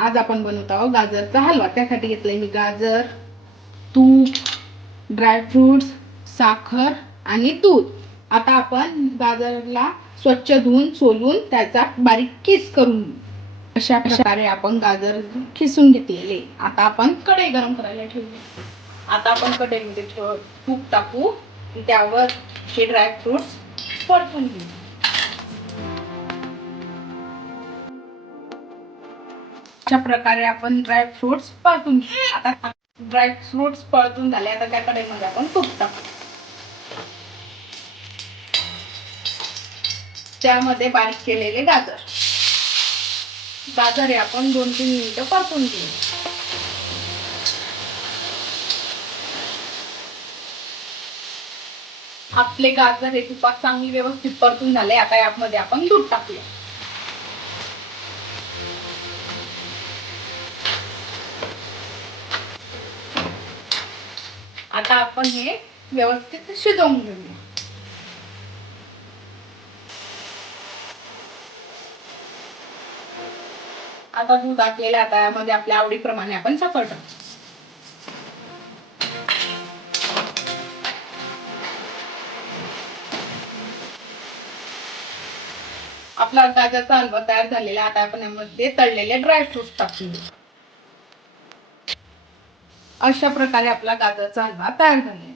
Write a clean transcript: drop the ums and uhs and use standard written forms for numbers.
आज आपण बनवत आहोत गाजरचा हलवा। त्यासाठी घेतलंय मी गाजर, तूप, ड्रायफ्रुट्स, साखर आणि दूध। आता आपण गाजरला स्वच्छ धुवून सोलून त्याचा बारीक किस करून अशा प्रकारे आपण गाजर किसून घेतलेले। आता आपण कढई गरम करायला ठेवूया। आता आपण कढईमध्ये तूप टाकू, त्यावर हे ड्रायफ्रुट्स परतून घेऊ। अशा प्रकारे आपण ड्रायफ्रुट्स परतून घेऊ। आता ड्रायफ्रुट्स परतून झाले, आता त्या कढईमध्ये आपण तूप टाकू, त्यामध्ये बारीक केलेले गाजर हे आपण 2-3 मिनिटं परतून घेऊ। आपले गाजर हे तुपात चांगली व्यवस्थित परतून झाले। आता यामध्ये आपण दूध टाकूया। आता आपण हे व्यवस्थित शिजवून घेऊया। आता दूध टाकलेलं, आता यामध्ये आपल्या आवडीप्रमाणे आपण साखर टाकू। आपला गाजरचा हलवा तयार झालेला। आता आपण यामध्ये तळलेले ड्रायफ्रुट्स टाकू। अशा प्रकारे आपला गाजरचा हलवा तयार झाला।